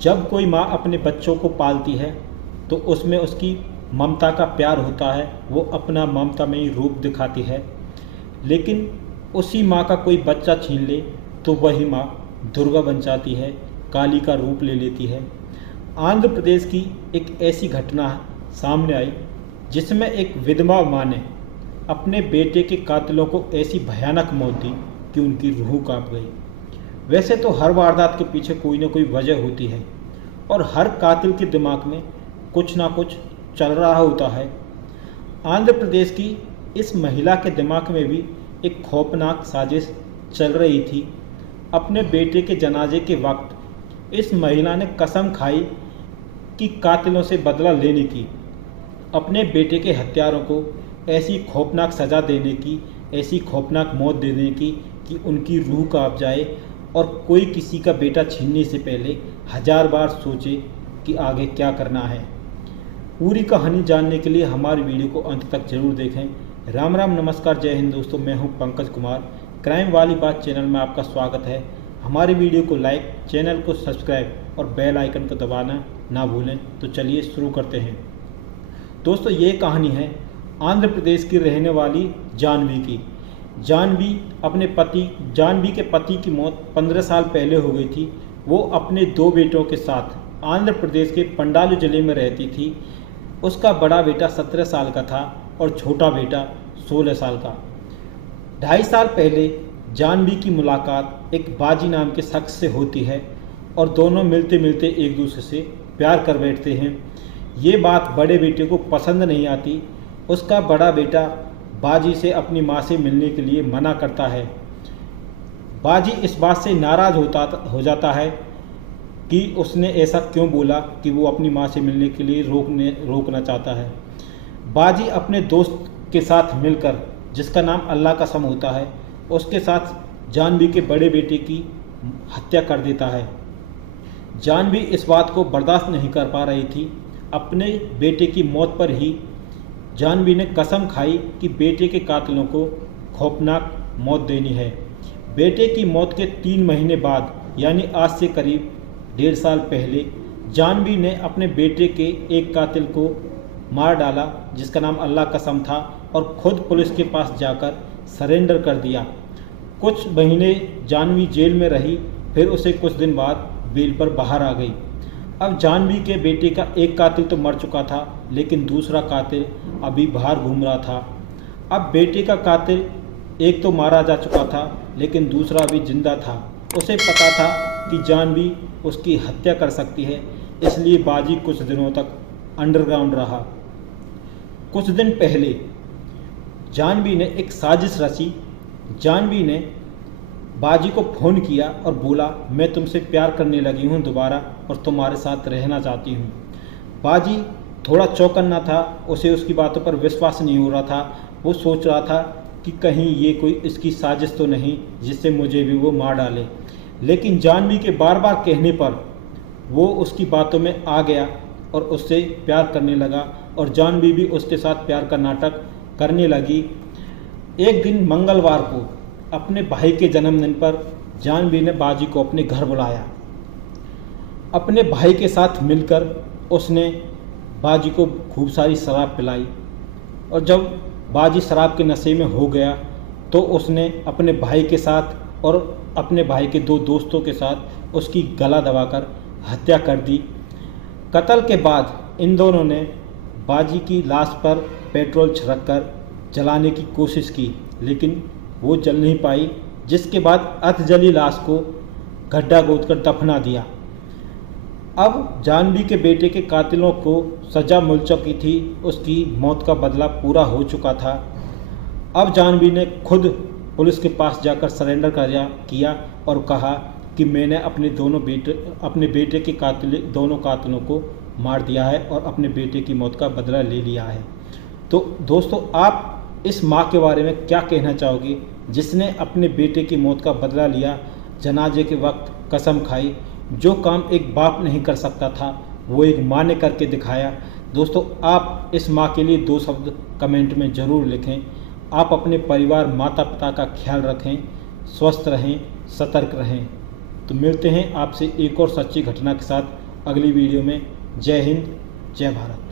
जब कोई माँ अपने बच्चों को पालती है तो उसमें उसकी ममता का प्यार होता है, वो अपना ममतामयी रूप दिखाती है। लेकिन उसी माँ का कोई बच्चा छीन ले तो वही माँ दुर्गा बन जाती है, काली का रूप ले लेती है। आंध्र प्रदेश की एक ऐसी घटना सामने आई जिसमें एक विधवा माँ ने अपने बेटे के कातिलों को ऐसी भयानक मौत दी कि उनकी रूह कांप गई। वैसे तो हर वारदात के पीछे कोई ना कोई वजह होती है और हर कातिल के दिमाग में कुछ ना कुछ चल रहा होता है। आंध्र प्रदेश की इस महिला के दिमाग में भी एक खौफनाक साजिश चल रही थी। अपने बेटे के जनाजे के वक्त इस महिला ने कसम खाई कि कातिलों से बदला लेने की, अपने बेटे के हत्यारों को ऐसी खौफनाक सज़ा देने की, ऐसी खौफनाक मौत देने की कि उनकी रूह कांप जाए और कोई किसी का बेटा छीनने से पहले 1000 बार सोचे कि आगे क्या करना है। पूरी कहानी जानने के लिए हमारी वीडियो को अंत तक जरूर देखें। राम राम, नमस्कार, जय हिंद दोस्तों। मैं हूं पंकज कुमार। क्राइम वाली बात चैनल में आपका स्वागत है। हमारी वीडियो को लाइक, चैनल को सब्सक्राइब और बेल आइकन को दबाना ना भूलें। तो चलिए शुरू करते हैं। दोस्तों, ये कहानी है आंध्र प्रदेश की रहने वाली जानवी की। जानवी के पति की मौत 15 साल पहले हो गई थी। वो अपने 2 बेटों के साथ आंध्र प्रदेश के पंडालू जिले में रहती थी। उसका बड़ा बेटा 17 साल का था और छोटा बेटा 16 साल का। 2.5 साल पहले जानवी की मुलाकात एक बाजी नाम के शख्स से होती है और दोनों मिलते मिलते एक दूसरे से प्यार कर बैठते हैं। ये बात बड़े बेटे को पसंद नहीं आती। उसका बड़ा बेटा बाजी से अपनी माँ से मिलने के लिए मना करता है। बाजी इस बात से नाराज़ हो जाता है कि उसने ऐसा क्यों बोला कि वो अपनी माँ से मिलने के लिए रोकना चाहता है। बाजी अपने दोस्त के साथ मिलकर, जिसका नाम अल्लाह कसम होता है, उसके साथ जानवी के बड़े बेटे की हत्या कर देता है। जानवी इस बात को बर्दाश्त नहीं कर पा रही थी। अपने बेटे की मौत पर ही जानवी ने कसम खाई कि बेटे के कातिलों को खौफनाक मौत देनी है। बेटे की मौत के 3 महीने बाद, यानी आज से करीब 1.5 साल पहले, जानवी ने अपने बेटे के एक कातिल को मार डाला, जिसका नाम अल्लाह कसम था, और खुद पुलिस के पास जाकर सरेंडर कर दिया। कुछ महीने जानवी जेल में रही, फिर उसे कुछ दिन बाद बेल पर बाहर आ गई। अब जानवी के बेटे का एक कातिल तो मर चुका था, लेकिन दूसरा कातिल अभी बाहर घूम रहा था। अब बेटे का कातिल एक तो मारा जा चुका था, लेकिन दूसरा अभी जिंदा था। उसे पता था कि जानवी उसकी हत्या कर सकती है, इसलिए बाजी कुछ दिनों तक अंडरग्राउंड रहा। कुछ दिन पहले जानवी ने एक साजिश रची। जानवी ने बाजी को फ़ोन किया और बोला, मैं तुमसे प्यार करने लगी हूँ दोबारा और तुम्हारे साथ रहना चाहती हूँ। बाजी थोड़ा चौकन्ना था, उसे उसकी बातों पर विश्वास नहीं हो रहा था। वो सोच रहा था कि कहीं ये कोई इसकी साजिश तो नहीं जिससे मुझे भी वो मार डाले। लेकिन जानवी के बार बार कहने पर वो उसकी बातों में आ गया और उससे प्यार करने लगा और जानवी भी उसके साथ प्यार का नाटक करने लगी। एक दिन मंगलवार को अपने भाई के जन्मदिन पर जानवी ने बाजी को अपने घर बुलाया। अपने भाई के साथ मिलकर उसने बाजी को खूब सारी शराब पिलाई और जब बाजी शराब के नशे में हो गया तो उसने अपने भाई के साथ और अपने भाई के 2 दोस्तों के साथ उसकी गला दबाकर हत्या कर दी। कत्ल के बाद इन दोनों ने बाजी की लाश पर पेट्रोल छिड़ककर जलाने की कोशिश की, लेकिन वो जल नहीं पाई, जिसके बाद अर्धजली लाश को गड्ढा खोदकर दफना दिया। अब जानवी के बेटे के कातिलों को सज़ा मिल चुकी थी, उसकी मौत का बदला पूरा हो चुका था। अब जानवी ने खुद पुलिस के पास जाकर सरेंडर किया और कहा कि मैंने अपने बेटे के दोनों कातिलों को मार दिया है और अपने बेटे की मौत का बदला ले लिया है। तो दोस्तों, आप इस माँ के बारे में क्या कहना चाहोगे जिसने अपने बेटे की मौत का बदला लिया, जनाजे के वक्त कसम खाई? जो काम एक बाप नहीं कर सकता था वो एक माँ ने करके दिखाया। दोस्तों, आप इस माँ के लिए 2 शब्द कमेंट में ज़रूर लिखें। आप अपने परिवार, माता पिता का ख्याल रखें, स्वस्थ रहें, सतर्क रहें। तो मिलते हैं आपसे एक और सच्ची घटना के साथ अगली वीडियो में। जय हिंद, जय भारत।